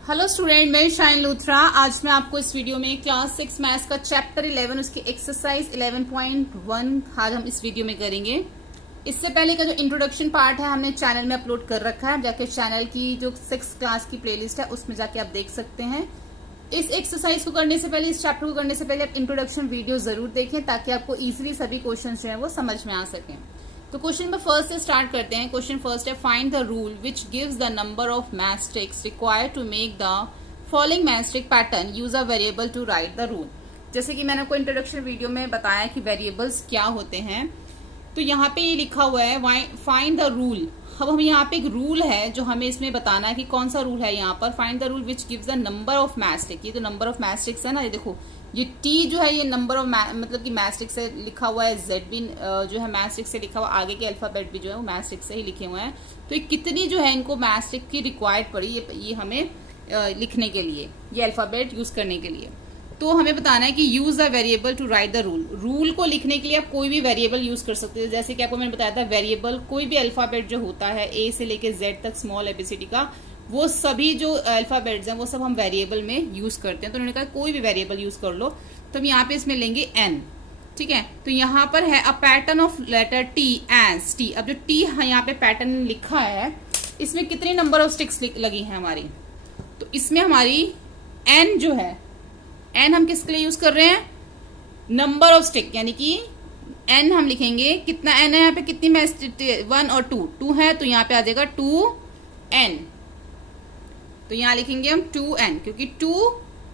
Hello student, मैं shine Luthra. आज मैं आपको इस वीडियो में क्लास 6 मैथ्स का चैप्टर 11 उसकी एक्सरसाइज 11.1 आज हम इस वीडियो में करेंगे। इससे पहले का जो इंट्रोडक्शन पार्ट है हमने चैनल में अपलोड कर रखा है, जाके चैनल की जो 6 क्लास की प्लेलिस्ट है उसमें जाके आप देख सकते हैं। इस एक्सरसाइज को करने से पहले, इस चैप्टर को करने से पहले आप इंट्रोडक्शन वीडियो जरूर देखें ताकि आपको इजिली सभी क्वेश्चन जो है वो समझ में आ सकें। तो क्वेश्चन नंबर फर्स्ट से स्टार्ट करते हैं। क्वेश्चन फर्स्ट है, find the rule which gives the number of matchsticks required to make the following matchstick pattern, use a variable to write the rule. जैसे कि मैंने आपको introduction video में बताया कि वेरिएबल्स क्या होते हैं, तो यहाँ पे ये लिखा हुआ है फाइंड द रूल। अब हम यहाँ पे एक रूल है जो हमें इसमें बताना है कि कौन सा रूल है। यहाँ पर find the rule which gives the number of math stick. ये तो नंबर ऑफ मैथ स्टिक्स है ना, ये देखो ये टी जो है ये नंबर ऑफ मतलब कि मैथ स्टिक से लिखा हुआ है, जेड भी जो है मैथ स्टिक से लिखा हुआ, आगे के अल्फाबेट भी जो है वो मैथ स्टिक से ही लिखे हुए हैं। तो ये कितनी जो है इनको मैथ स्टिक की रिक्वायर्ड पड़ी ये हमें लिखने के लिए, ये अल्फाबेट यूज करने के लिए। तो हमें बताना है कि use the variable to write the rule. Rule को लिखने के लिए आप कोई भी वेरिएबल यूज कर सकते हैं। जैसे कि आपको मैंने बताया था, वेरिएबल कोई भी अल्फाबेट जो होता है ए से लेके जेड तक, स्मॉल एबीसीडी का, वो सभी जो अल्फाबेट्स हैं वो सब हम वेरिएबल में यूज करते हैं। तो उन्होंने कहा कोई भी वेरिएबल यूज कर लो। तो हम यहाँ पे इसमें लेंगे एन, ठीक है। तो यहाँ पर है a pattern of letter T as T. अब जो टी यहाँ पे पैटर्न लिखा है, इसमें कितनी नंबर ऑफ स्टिक्स लगी है हमारी, तो इसमें हमारी एन जो है, एन हम किसके लिए यूज कर रहे हैं, नंबर ऑफ स्टिक, यानी कि एन हम लिखेंगे कितना एन है यहाँ पे, कितनी में 1 और 2 है, तो यहाँ पे आ जाएगा 2n। तो यहाँ लिखेंगे हम 2n क्योंकि 2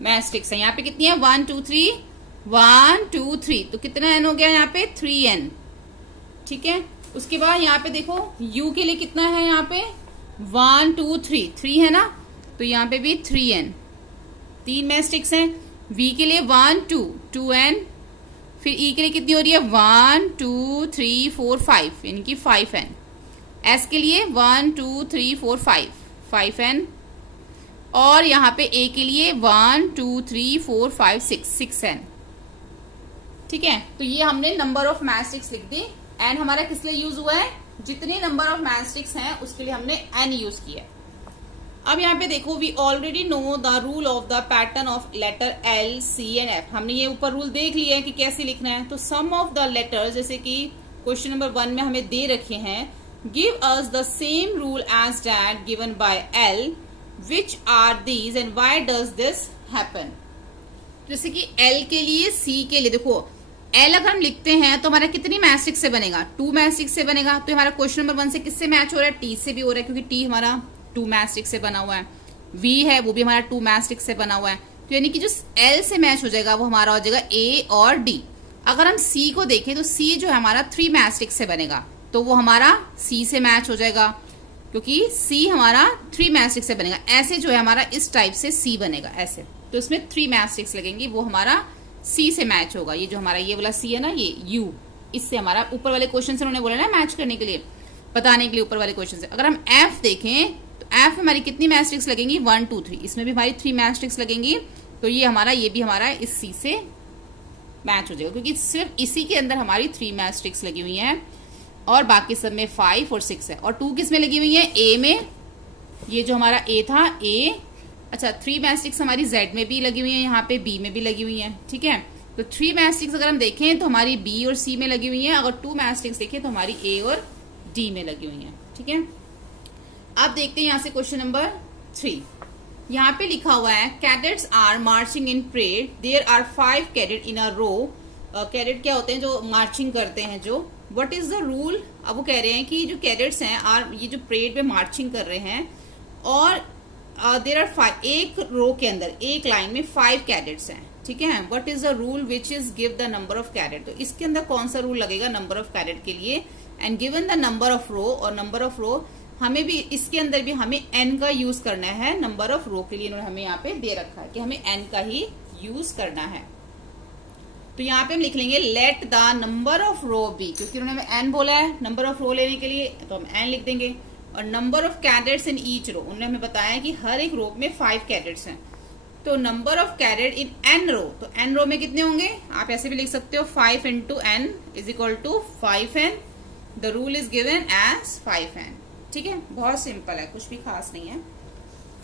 मैथ स्टिक्स है। यहाँ पे कितनी है 1 2 3, 1 2 3, तो कितना n हो गया यहाँ पे 3n, ठीक है। उसके बाद यहाँ पे देखो u के लिए कितना है, यहाँ पे 1 2 3, 3 है ना, तो यहाँ पे भी 3n, 3 मैथ स्टिक्स हैं। v के लिए 1 2, 2n, फिर e के लिए कितनी हो रही है 1 2 3 4 5, यानी कि 5n। s के लिए 1 2 3 4 5, 5n। और यहाँ पे a के लिए 1 2 3 4 5 6, 6n, ठीक है। तो ये हमने नंबर ऑफ मैथ स्टिक्स लिख दी। एन हमारा किस लिए यूज हुआ है, जितने नंबर ऑफ मैथ स्टिक्स हैं उसके लिए हमने एन यूज किया है। अब यहाँ पे देखो, we already know the rule of the pattern of letter L C and F. हमने ये ऊपर रूल देख लिया है कि कैसे लिखना है। तो सम ऑफ द लेटर्स, जैसे कि क्वेश्चन नंबर 1 में हमें दे रखे हैं, give us the same rule as that given by L, which are these and why does this happen. जैसे कि एल के लिए, सी के लिए, देखो एल अगर हम लिखते हैं तो हमारा कितनी मैथ स्टिक से बनेगा, 2 मैथ स्टिक से बनेगा। तो हमारा क्वेश्चन नंबर 1 से किससे मैच हो रहा है, टी से भी हो रहा है क्योंकि टी हमारा 2 मैथ स्टिक से बना हुआ है। v है वो भी हमारा 2 मैथ स्टिक से बना हुआ है। तो यानी कि जो l से मैच हो जाएगा वो हमारा हो जाएगा a और d। अगर हम c को देखें तो c जो है हमारा 3 मैथ स्टिक से बनेगा, तो वो हमारा c से मैच हो जाएगा क्योंकि c हमारा 3 मैथ स्टिक से बनेगा। ऐसे जो है हमारा इस टाइप से c बनेगा ऐसे, तो इसमें 3 मैथ स्टिक्स लगेंगी, वो हमारा c से मैच होगा। ये जो हमारा ये वाला c है ना, ये u, इससे हमारा ऊपर वाले क्वेश्चन से उन्होंने बोला ना मैच करने के लिए, बताने के लिए ऊपर वाले क्वेश्चन से। अगर हम f देखें तो f हमारी कितनी मैथ स्टिक्स लगेंगी 1 2 3, इसमें भी हमारी 3 मैथ स्टिक्स लगेंगी। तो ये हमारा, ये भी हमारा इस c से मैच हो जाएगा क्योंकि सिर्फ इसी के अंदर हमारी 3 मैथ स्टिक्स लगी हुई हैं और बाकी सब में 5 और 6 है। और 2 किस में लगी हुई है, a में, ये जो हमारा a था a। अच्छा, 3 मैथ स्टिक्स हमारी z में भी लगी हुई है, यहाँ पे b में भी लगी हुई है, ठीक है। तो 3 मैथ स्टिक्स अगर हम देखें तो हमारी b और c में लगी हुई है। अगर 2 मैथ स्टिक्स देखें तो हमारी a और d में लगी हुई है, ठीक है। अब देखते हैं यहाँ से क्वेश्चन नंबर 3। यहाँ पे लिखा हुआ है, cadets are marching in parade, there are 5 cadet in a row. Cadet क्या होते हैं, जो मार्चिंग करते हैं जो। What is the rule. अब वो कह रहे हैं कि जो कैडेट्स हैं आर, ये जो परेड में मार्चिंग कर रहे हैं, और देयर आर 5, एक रो के अंदर, एक लाइन में 5 कैडेट्स हैं, ठीक है। What is the rule which is give the number of cadet. तो इसके अंदर कौन सा रूल लगेगा नंबर ऑफ कैडेट के लिए। And given the number of row, और नंबर ऑफ रो हमें भी इसके अंदर भी हमें n का यूज करना है नंबर ऑफ रो के लिए। इन्होंने हमें यहाँ पे दे रखा है कि हमें n का ही यूज करना है। तो यहाँ पे हम लिख लेंगे let the number of row be, क्योंकि उन्होंने हमें n बोला है नंबर ऑफ रो लेने के लिए, तो हम n लिख देंगे। और number of cadets in each row, उन्होंने हमें बताया कि हर एक रो में 5 कैडेट्स हैं। तो number of cadet in n रो, तो n रो में कितने होंगे, आप ऐसे भी लिख सकते हो 5 into n is equal to 5n। The rule is given as 5n, ठीक है। बहुत सिंपल है, कुछ भी खास नहीं है।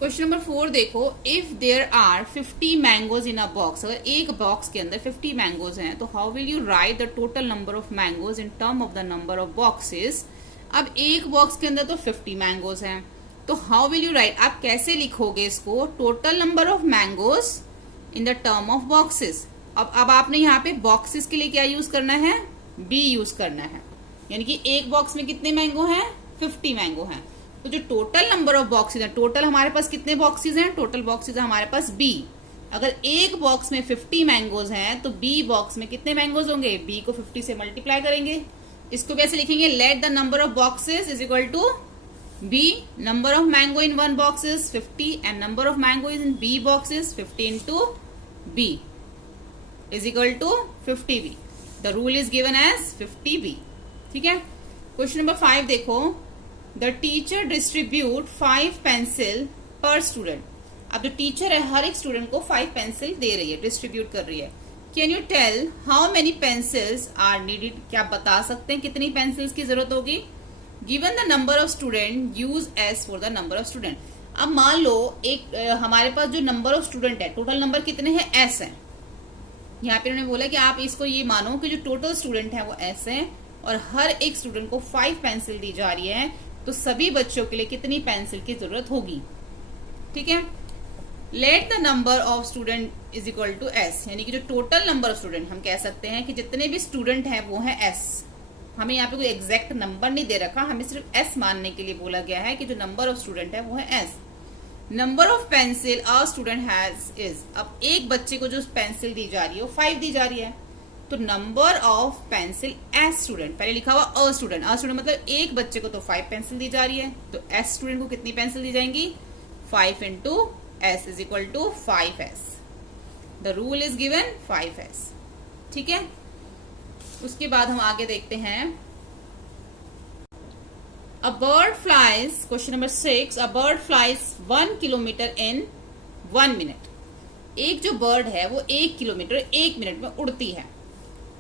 क्वेश्चन नंबर 4 देखो, if there are 50 mangoes in a box, अगर एक बॉक्स के अंदर 50 मैंगोज हैं तो how will you write the total number of mangoes in term of the number of boxes. अब एक बॉक्स के अंदर तो 50 मैंगोज हैं, तो हाउ विल यू राइट, आप कैसे लिखोगे इसको, total number of mangoes in the term of boxes. अब आपने यहाँ पे बॉक्सेस के लिए क्या यूज करना है, बी यूज करना है, यानी कि एक बॉक्स में कितने मैंगो हैं, 50 मैंगो हैं। तो जो टोटल नंबर ऑफ बॉक्सेस हैं, टोटल हमारे पास कितने बॉक्सेस हैं, टोटल बॉक्सेस है हमारे पास बी। अगर एक बॉक्स में 50 मैंगोज हैं तो बी बॉक्स में कितने मैंगोज होंगे, बी को 50 से मल्टीप्लाई करेंगे। इसको भी ऐसे लिखेंगे, let the number of boxes is equal to B, number of mango in one box is 50 and number of mango in B box is 50 into B is equal to 50b। The rule is given as 50b। ठीक है। Question number 5 देखो, the teacher distribute 5 pencil per student. अब जो teacher है हर एक student को 5 pencil दे रही है, डिस्ट्रीब्यूट कर रही है। Can you tell how many pencils are needed, क्या बता सकते हैं कितनी पेंसिल्स की जरूरत होगी। Given the number of student use S for the number of student. अब मान लो एक हमारे पास जो नंबर ऑफ स्टूडेंट है, टोटल नंबर कितने हैं, एस है। यहाँ पे उन्होंने बोला कि आप इसको ये मानो कि जो टोटल स्टूडेंट है वो एस है और हर एक स्टूडेंट को 5 पेंसिल दी जा रही है, तो सभी बच्चों के लिए कितनी पेंसिल की जरूरत होगी। ठीक है। Let the number of student is equal to S, यानी कि जो टोटल नंबर ऑफ स्टूडेंट, हम कह सकते हैं कि जितने भी स्टूडेंट हैं वो है एस। हमें यहाँ पे कोई एग्जैक्ट नंबर नहीं दे रखा, हमें सिर्फ एस मानने के लिए बोला गया है कि जो नंबर ऑफ स्टूडेंट है वो है S. Number of pencil a student has is, अब एक बच्चे को जो पेंसिल दी जा रही है वो 5 दी जा रही है, तो number of pencil S student, पहले लिखा हुआ अ स्टूडेंट, अ स्टूडेंट मतलब एक बच्चे को तो 5 पेंसिल दी जा रही है, तो एस स्टूडेंट को कितनी पेंसिल दी जाएंगी, 5 into S is equal to 5s। The rule is given 5s। ठीक है। उसके बाद हम आगे देखते हैं, A bird flies, question number 6, a bird flies 1 kilometer in 1 minute. एक जो बर्ड है वो 1 किलोमीटर 1 मिनट में उड़ती है।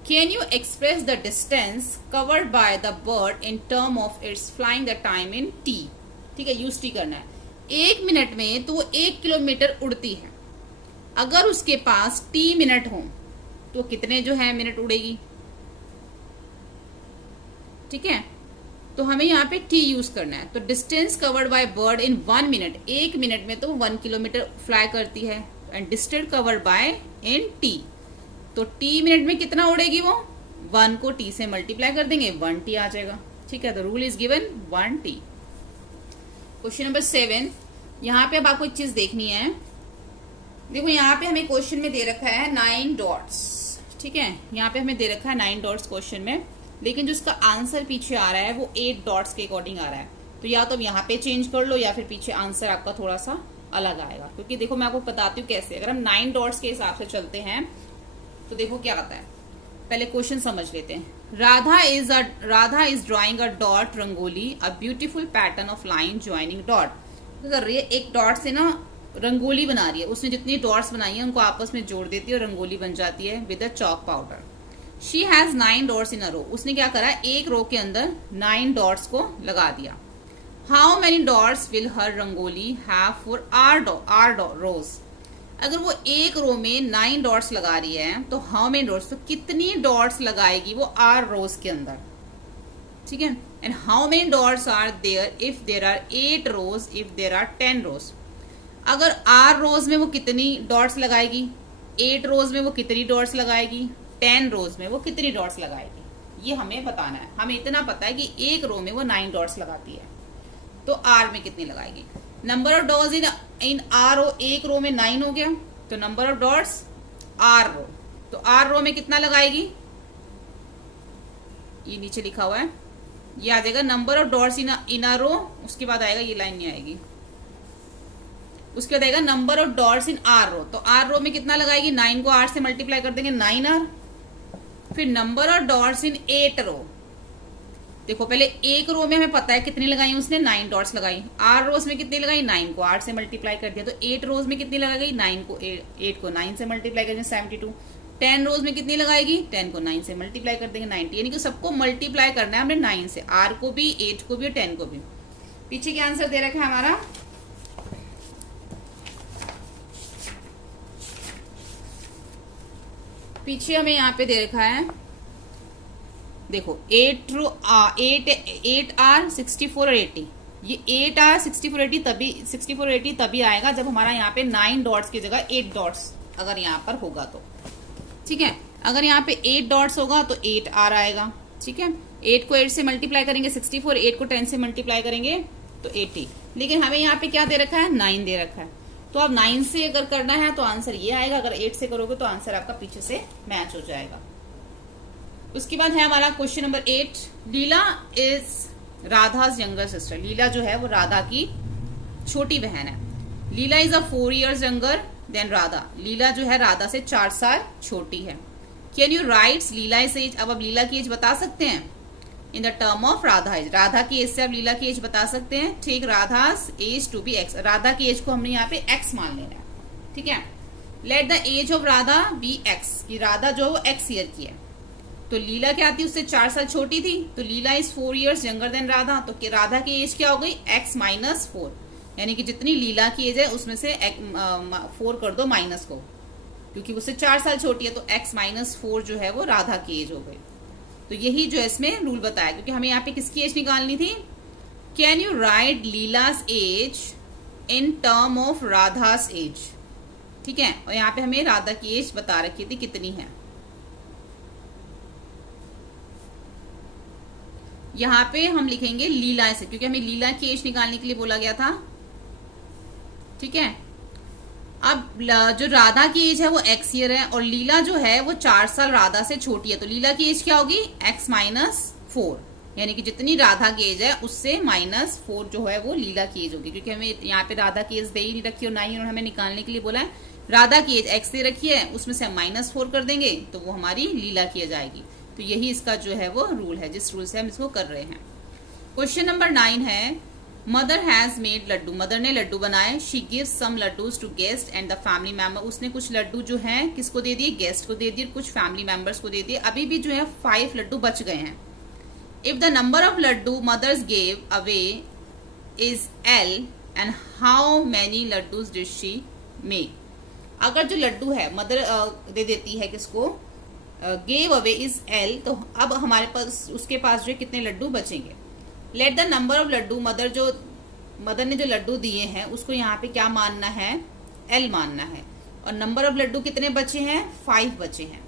Can you express the distance covered by the bird in term of its flying the time in t? ठीक है, use T करना है। 1 मिनट में तो वो 1 किलोमीटर उड़ती है। अगर उसके पास t मिनट हो तो कितने जो है मिनट उड़ेगी। ठीक है, तो हमें यहाँ पे t यूज करना है। तो distance covered by bird in 1 minute, 1 minute में तो 1 किलोमीटर फ्लाई करती है, and distance covered by in t, तो t मिनट में कितना उड़ेगी वो, 1 को t से मल्टीप्लाई कर देंगे, 1t आ जाएगा। ठीक है, the rule is given 1t। Question number 7, यहाँ पे अब आपको एक चीज देखनी है। देखो यहाँ पे हमें क्वेश्चन में दे रखा है 9 डॉट्स। ठीक है, यहाँ पे हमें दे रखा है 9 डॉट्स क्वेश्चन में, लेकिन जो इसका आंसर पीछे आ रहा है वो 8 डॉट्स के अकॉर्डिंग आ रहा है। तो या तो यहाँ पे चेंज कर लो या फिर पीछे आंसर आपका थोड़ा सा अलग आएगा, क्योंकि देखो मैं आपको बताती हूँ कैसे। अगर हम 9 डॉट्स के हिसाब से चलते हैं तो देखो क्या आता है। पहले क्वेश्चन समझ लेते हैं। Radha is drawing a dot rangoli, a beautiful pattern of line joining dot. तो कर रही है, एक डॉट से ना रंगोली बना रही है, उसने जितनी डॉट्स बनाई है उनको आपस में जोड़ देती है और रंगोली बन जाती है with a chalk powder. She has 9 dots in a row, उसने क्या करा, एक रो के अंदर 9 डॉट्स को लगा दिया। How many dots will her rangoli have for R rows. अगर वो एक रो में 9 डॉट्स लगा रही है तो हाउ मेनी डॉट्स, तो कितनी डॉट्स लगाएगी वो आर रोज के अंदर। ठीक है, and how many dots are there if there are 8 rows, if there are 10 rows. अगर आर रोज में वो कितनी डॉट्स लगाएगी, 8 रोज में वो कितनी डॉट्स लगाएगी, 10 रोज में वो कितनी डॉट्स लगाएगी, ये हमें बताना है। हमें इतना पता है कि एक रो में वो 9 डॉट्स लगाती है, तो आर में कितनी लगाएगी। Number of dots in R row, एक रो में 9 हो गया, तो number of dots R row, तो आर रो में कितना लगाएगी, ये नीचे लिखा हुआ है, ये आ जाएगा number of dots in R row. उसके बाद आएगा, ये लाइन नहीं आएगी, उसके बाद आएगा number of dots in R row. तो आर रो में कितना लगाएगी, 9 को 8 से मल्टीप्लाई कर देंगे, 9r। फिर नंबर ऑफ डॉट्स इन 8 रो। देखो पहले एक रो में हमें पता है कितनी लगाई उसने, 9 डॉट्स लगाई। आर रोज में कितनी लगाई, 9 को 8 से मल्टीप्लाई कर दिया, तो 8 रोज में कितनी लगाई, 8 को 9 से मल्टीप्लाई कर दिया, 72। 10 रोज में कितनी लगाएगी, 10 को 9 से मल्टीप्लाई कर देंगे, 90। यानी कि सबको मल्टीप्लाई करना है हमने 9 से, आर को भी, 8 को भी और 10 को भी। पीछे क्या आंसर दे रखा है हमारा, पीछे हमें यहाँ पे दे रखा है, देखो 8R 64 और 80, ये 8R 64 80 तभी आएगा जब हमारा यहाँ पे 9 डॉट्स की जगह 8 डॉट्स अगर यहाँ पर होगा तो, ठीक है। अगर यहाँ पे 8 डॉट्स होगा तो 8R आएगा, ठीक है। 8 को 8 से मल्टीप्लाई करेंगे 64, 8 को 10 से मल्टीप्लाई करेंगे तो 80, लेकिन हमें यहाँ पे क्या दे रखा है, 9 दे रखा है। तो अब 9 से अगर करना है तो आंसर ये आएगा, अगर 8 से करोगे तो आंसर आपका पीछे से मैच हो जाएगा। उसके बाद है हमारा question number 8। Leela is Radha's younger sister. Leela जो है वो राधा की छोटी बहन है। Leela is 4 years younger than Radha. Leela जो है राधा से 4 साल छोटी है। Can you write Leela is age. अब लीला की एज बता सकते हैं in the term of Radha age. Radha की एज से आप लीला की एज बता सकते हैं, ठीक। Radha's age to be X. Radha की एज को हमने यहाँ पे एक्स मान लेना है, ठीक है। Let the age of Radha be X, कि राधा जो है वो एक्स ईयर की है। तो लीला क्या थी, उससे 4 साल छोटी थी, तो Leela is 4 years younger than Radha. तो राधा की एज क्या हो गई, x माइनस 4, यानी कि जितनी लीला की एज है उसमें से 4 कर दो माइनस को, क्योंकि उससे 4 साल छोटी है, तो x माइनस 4 जो है वो राधा की एज हो गई। तो यही जो है इसमें रूल बताया, क्योंकि हमें यहाँ पे किसकी एज निकालनी थी। Can you write Leela's age in term of Radha's age, ठीक है। और यहाँ पे हमें राधा की एज बता रखी थी कितनी है। यहाँ पे हम लिखेंगे लीला से, क्योंकि हमें लीला की एज निकालने के लिए बोला गया था, ठीक है। अब जो राधा की एज है वो x ईयर है, और लीला जो है वो 4 साल राधा से छोटी है, तो लीला की एज क्या होगी, x माइनस 4, यानी कि जितनी राधा की एज है उससे माइनस 4 जो है वो लीला की एज होगी। क्योंकि हमें यहाँ पे राधा की एज दे ही नहीं रखी और ना ही हमें निकालने के लिए बोला है। राधा की एज x दे रखी है, उसमें से हम माइनस 4 कर देंगे तो वो हमारी लीला की एज आएगी। तो यही इसका जो है वो रूल है, जिस रूल से हम इसको कर रहे हैं। क्वेश्चन नंबर 9 है, mother has made laddoo. Mother ने लड्डू बनाए। She gives some laddoos to guest and the family member. उसने कुछ लड्डू जो है किसको दे दिए, गेस्ट को दे दिए, कुछ फैमिली मेंबर्स को दे दिए। अभी भी जो है 5 लड्डू बच गए हैं। If the number of laddoo mother's gave away is L and how many laddoos did she make. अगर जो लड्डू है मदर दे देती है किसको, गेव अवे इज L, तो अब हमारे पास उसके पास जो कितने लड्डू बचेंगे। Let the number of laddoo, mother ने जो लड्डू दिए हैं उसको यहाँ पे क्या मानना है, L मानना है। और नंबर ऑफ लड्डू कितने बचे हैं, 5 बचे हैं।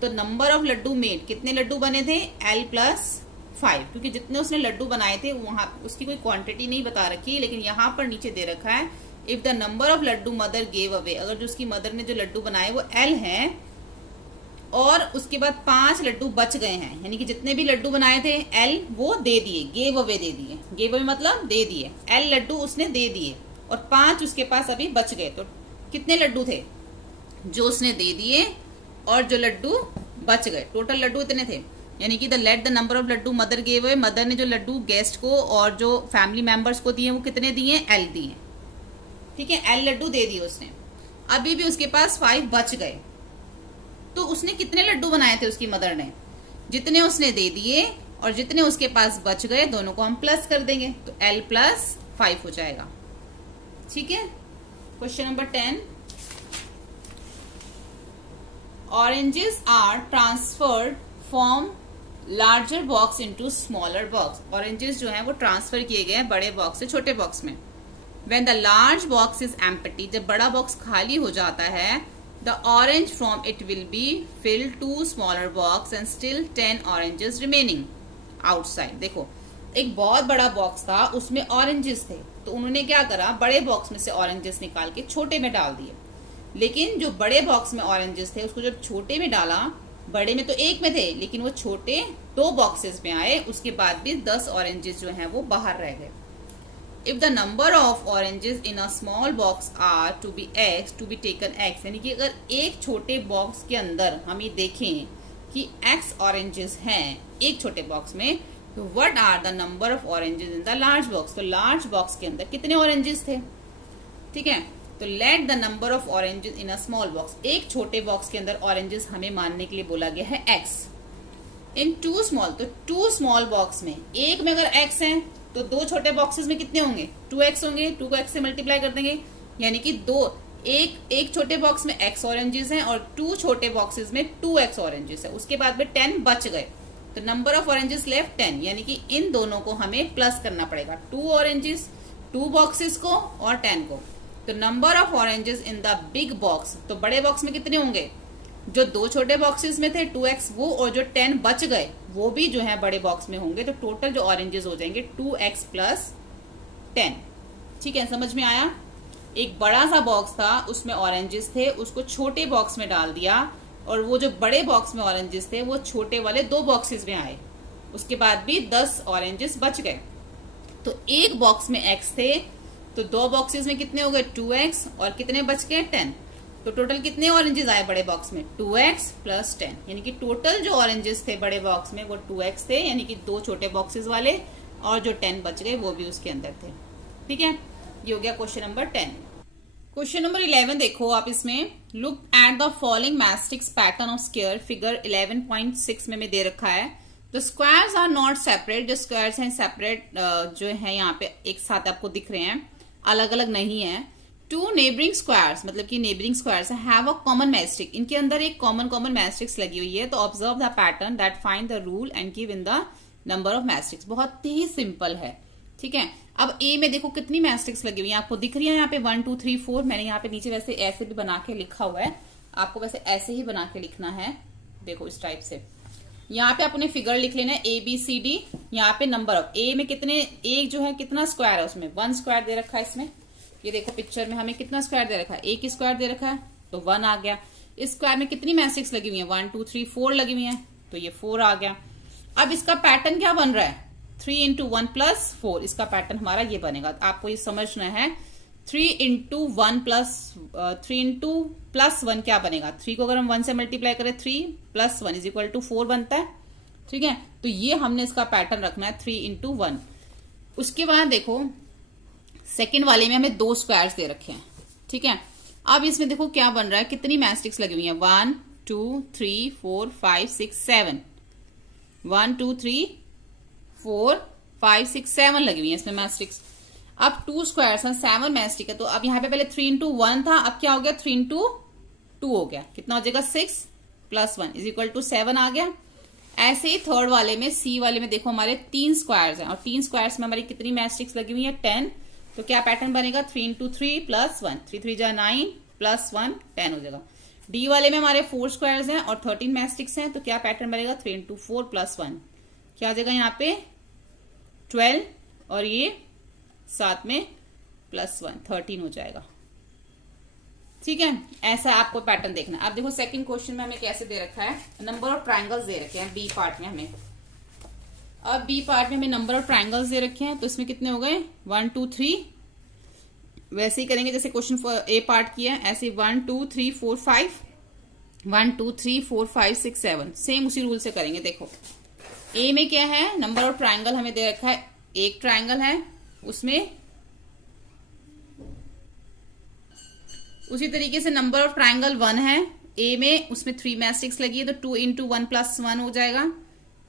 तो नंबर ऑफ लड्डू मेड, कितने लड्डू बने थे, L प्लस 5, क्योंकि जितने उसने लड्डू बनाए थे वहां उसकी कोई क्वांटिटी नहीं बता रखी, लेकिन यहाँ पर नीचे दे रखा है if the number of laddoo mother gave away. अगर जो उसकी मदर ने जो लड्डू बनाए वो L है और उसके बाद 5 लड्डू बच गए हैं, यानी कि जितने भी लड्डू बनाए थे L वो दे दिए, गेव अवे दे दिए। गेव अवे मतलब दे दिए, L लड्डू उसने दे दिए और 5 उसके पास अभी बच गए। तो कितने लड्डू थे जो उसने दे दिए और जो लड्डू बच गए, टोटल लड्डू इतने थे। यानी कि the let the number of laddoo mother gave away, mother ने जो लड्डू गेस्ट को और जो फैमिली मेंबर्स को दिए वो कितने दिए, L दिए, ठीक है। L लड्डू दे दिए उसने, अभी भी उसके पास 5 बच गए। तो उसने कितने लड्डू बनाए थे उसकी मदर ने, जितने उसने दे दिए और जितने उसके पास बच गए दोनों को हम प्लस कर देंगे, तो L प्लस 5 हो जाएगा, ठीक है। Question number 10, oranges are transferred from larger box into smaller box. Oranges जो है वो ट्रांसफर किए गए हैं बड़े बॉक्स से छोटे बॉक्स में। When the large box is empty, जब बड़ा बॉक्स खाली हो जाता है, the orange from it will be filled to smaller box and still 10 oranges remaining outside। देखो एक बहुत बड़ा बॉक्स था, उसमें ऑरेंजेस थे, तो उन्होंने क्या करा, बड़े बॉक्स में से ऑरेंजेस निकाल के छोटे में डाल दिए। लेकिन जो बड़े बॉक्स में ऑरेंजेस थे उसको जब छोटे में डाला, बड़े में तो एक में थे लेकिन वो छोटे 2 बॉक्सेस में आए, उसके बाद भी 10 ऑरेंजेस जो हैं वो बाहर रह गए। If the number of oranges in a small box are to be x, to be taken x, यानी कि अगर एक छोटे बॉक्स के अंदर हम ये देखें कि x ऑरेंजेस हैं एक छोटे बॉक्स में, तो what are the number of oranges in the large box, तो लार्ज बॉक्स के अंदर कितने ऑरेंजेस थे, ठीक है। तो let the number of oranges in a small box, एक छोटे बॉक्स के अंदर ऑरेंजेस हमें मानने के लिए बोला गया है x। in 2 small, तो 2 small बॉक्स में, एक में अगर x है तो 2 छोटे बॉक्सेस में कितने होंगे, 2x होंगे। 2 को x से मल्टीप्लाई कर देंगे, यानी कि एक छोटे बॉक्स में x ऑरेंजेस हैं और 2 छोटे बॉक्सेस में 2x ऑरेंजेस है, उसके बाद में 10 बच गए, तो नंबर ऑफ ऑरेंजेस लेफ्ट 10, यानी कि इन दोनों को हमें प्लस करना पड़ेगा, 2 ऑरेंजेस 2 बॉक्सेस को और 10 को। तो number of oranges in the big box, तो बड़े बॉक्स में कितने होंगे, जो 2 छोटे बॉक्सेस में थे 2x वो, और जो 10 बच गए वो भी जो है बड़े बॉक्स में होंगे, तो टोटल जो ऑरेंजेस हो जाएंगे 2x प्लस 10। ठीक है, समझ में आया। एक बड़ा सा बॉक्स था उसमें ऑरेंजेस थे, उसको छोटे बॉक्स में डाल दिया, और वो जो बड़े बॉक्स में ऑरेंजेस थे वो छोटे वाले 2 बॉक्सेस में आए, उसके बाद भी 10 ऑरेंजेस बच गए। तो एक बॉक्स में x थे, तो 2 बॉक्सेस में कितने हो गए 2x, और कितने बच गए 10, तो टोटल कितने ऑरेंजेस आए बड़े बॉक्स में 2x प्लस 10, यानी कि टोटल जो ऑरेंजेस थे बड़े बॉक्स में वो 2x थे, यानी कि 2 छोटे बॉक्सेस वाले, और जो 10 बच गए वो भी उसके अंदर थे। ठीक है, ये हो गया क्वेश्चन नंबर 10। क्वेश्चन नंबर 11 देखो आप, इसमें look at the following matrix pattern of square, figure 11.6 में दे रखा है। The squares are not separate, जो स्क्वायर्स हैं सेपरेट जो है यहाँ पे एक साथ आपको दिख रहे हैं, अलग अलग नहीं है। 2 नेबरिंग स्क्वायर्स, मतलब कि neighbouring squares have a common matrix, इनके अंदर एक कॉमन मैट्रिक्स लगी हुई है। तो observe the pattern that find the rule and give in the number of matrix. बहुत ही सिंपल है। ठीक है, अब ए में देखो कितनी मैट्रिक्स लगी हुई है, आपको दिख रही है यहाँ पे 1 2 3 4। मैंने यहाँ पे नीचे वैसे ऐसे भी बना के लिखा हुआ है, आपको वैसे ऐसे ही बना के लिखना है, देखो इस टाइप से। यहाँ पे अपने फिगर लिख लेना है ABCD, यहाँ पे नंबर ऑफ ए में कितने, एक जो है कितना स्क्वायर है उसमें 1 स्क्वायर दे रखा है इसमें। ये देखो पिक्चर में हमें कितना स्क्वायर दे रखा है, एक स्क्वायर दे रखा है तो 1 आ गया। इस स्क्वायर में कितनी मैट्रिक्स लगी हुई है 1 2 3 4 लगी हुई है, तो ये 4 आ गया। अब इसका पैटर्न क्या बन रहा है 3 into 1 plus 4, इसका पैटर्न हमारा ये बनेगा। आपको ये समझना है 3 into 1 plus 1 क्या बनेगा, 3 को अगर हम 1 से मल्टीप्लाई करें 3 plus 1 इज इक्वल टू 4 बनता है। ठीक है, तो ये हमने इसका पैटर्न रखना है 3 into 1। उसके बाद देखो सेकंड वाले में हमें 2 स्क्वायर्स दे रखे हैं। ठीक है, अब इसमें देखो क्या बन रहा है, कितनी मैट्रिक्स लगी हुई है 1 2 3 4 5 6 7, 1 2 3 4 5 6 7 लगी हुई है इसमें मैट्रिक्स। अब 2 स्क्वायर्स हैं 7 मैट्रिक्स है, तो अब यहाँ पे पहले 3 into 1 था, अब क्या हो गया 3 into 2 हो गया, कितना हो जाएगा 6 plus 1 इज इक्वल टू 7 आ गया। ऐसे ही थर्ड वाले में सी वाले में देखो हमारे 3 स्क्वायर्स हैं, और 3 स्क्वायर्स में हमारी कितनी मैट्रिक्स लगी हुई है 10, तो क्या पैटर्न बनेगा 3 into 3 plus 1, 3 3 जा 9 plus 1 10 हो जाएगा। डी वाले में हमारे 4 स्क्वायर्स हैं और 13 मैट्रिक्स हैं, तो क्या पैटर्न बनेगा 3 into 4 plus 1, क्या आ जाएगा यहाँ पे 12, और ये साथ में +1 13 हो जाएगा। ठीक है, ऐसा आपको पैटर्न देखना है। अब देखो सेकंड क्वेश्चन में हमें कैसे दे रखा है, नंबर ऑफ ट्रायंगल्स दे रखे हैं बी पार्ट में हमें। अब बी पार्ट में हमें नंबर ऑफ ट्रायंगल्स दे रखे हैं, तो इसमें कितने हो गए 1 2 3, वैसे ही करेंगे जैसे क्वेश्चन ए पार्ट किया, ऐसे 1 2 3 4 5 1 2 3 4 5 6 7, सेम उसी रूल से करेंगे। देखो ए में क्या है, नंबर ऑफ ट्रायंगल हमें दे रखा है, एक ट्रायंगल है उसमें, उसी तरीके से नंबर ऑफ ट्रायंगल 1 है ए में, उसमें 3 मैट्रिक्स लगी है, तो 2 into 1 plus 1 हो जाएगा।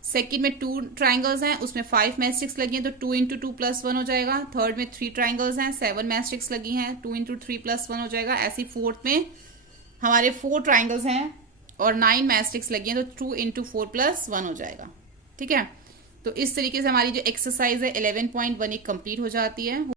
सेकंड में 2 ट्रायंगल्स हैं, उसमें 5 मैट्रिक्स लगी है, तो 2 into 2 plus 1 हो जाएगा। थर्ड में 3 ट्रायंगल्स हैं, 7 मैट्रिक्स लगी हैं, 2 into 3 plus 1 हो जाएगा। ऐसे फोर्थ में हमारे 4 ट्रायंगल्स हैं और 9 मैट्रिक्स लगी हैं, तो 2 into 4 plus 1 हो जाएगा। ठीक है, तो इस तरीके से हमारी जो एक्सरसाइज है 11.1 कंप्लीट हो जाती है।